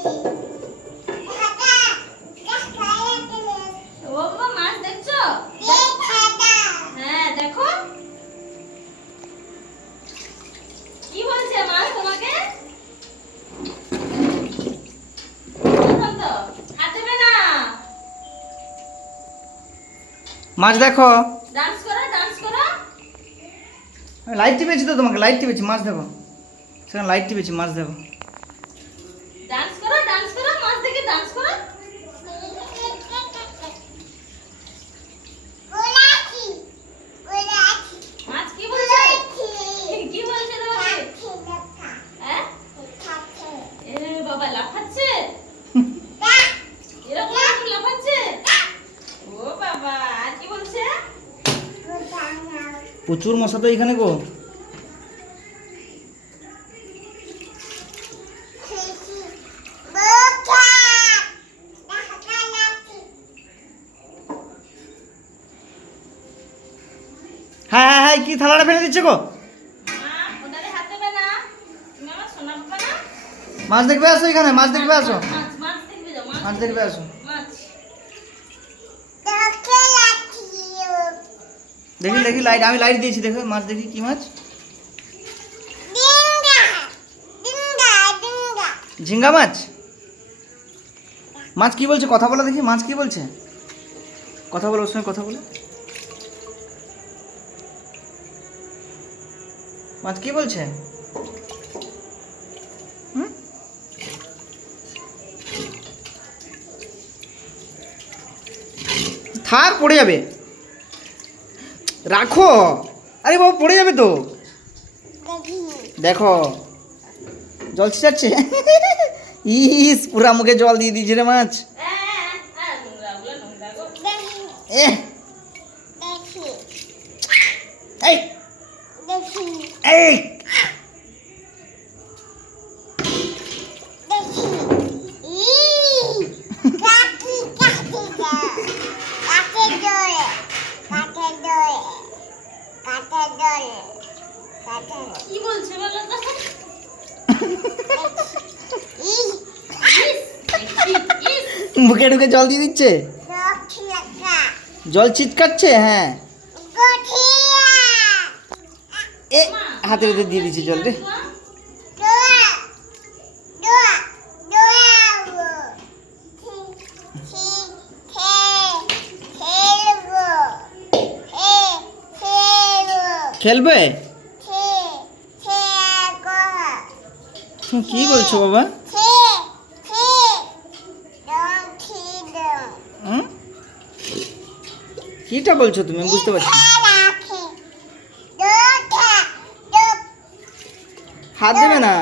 ও বাবা, মাছ দেখছো? হ্যাঁ দেখো কি বলছে মাছ তোমাকে। প্রথম তো হাত দেবে না। মাছ দেখো। ডান্স করো, ডান্স করো। আমি লাইট টিপেছি তো, তোমাকে লাইট টিপেছি, মাছ দেখো। সেখানে লাইট টিপেছি, মাছ দেখো। ডান্স করো, ডান্স করো, মাছ দেখে ডান্স করো। মাছ কি বলছে? কি বলছে তোমাকে? হ্যাঁ? এ বাবা লাফাচ্ছে। এরকম এরকম লাফাচ্ছে। ও বাবা, আর কি বলছে? প্রচুর মশা তো এখানে গো। হ্যাঁ হ্যাঁ হ্যাঁ, কি থালাটা ফেলে দিচ্ছে গো। মা, ওটাতে হাত দেবে না। তুমি আমার সোনা বাবা না? মাছ দেখবে আসো, এখানে মাছ দেখবে আসো। মাছ, মাছ দেখবে যাও, মাছ দেখবে আসো। মাছ। দেখি দেখি লাইট, আমি লাইট দিয়েছি, দেখো মাছ দেখি কি মাছ। ঝিঙ্গা মাছ। মাছ কি বলছে, কথা বলো দেখি, মাছ কি বলছে, কথা বলো, ওর সঙ্গে কথা বলো। মাছ কি বলছে? হুম? থাক, পড়ে যাবে, রাখো। আরে বাবা, পড়ে যাবে তো। দেখো জল ছিটাচ্ছে। ইস, পুরা মুখে জল দিয়ে দিয়েছে রে মাছ। নোংরা ওগুলো নোংরা গো। এ এই এই কি বলছে বলো তো? মুখে ঢুকে জল দিয়ে দিচ্ছে, জল চিৎকাচ্ছে। হ্যাঁ, এ হাতে হাতে দিয়ে দিচ্ছে জল রে। খেলবে? তুমি কি বলছো বাবা? হুম? কিটা বলছো তুমি, আমি বুঝতে পারছি না। হাত দেবে না।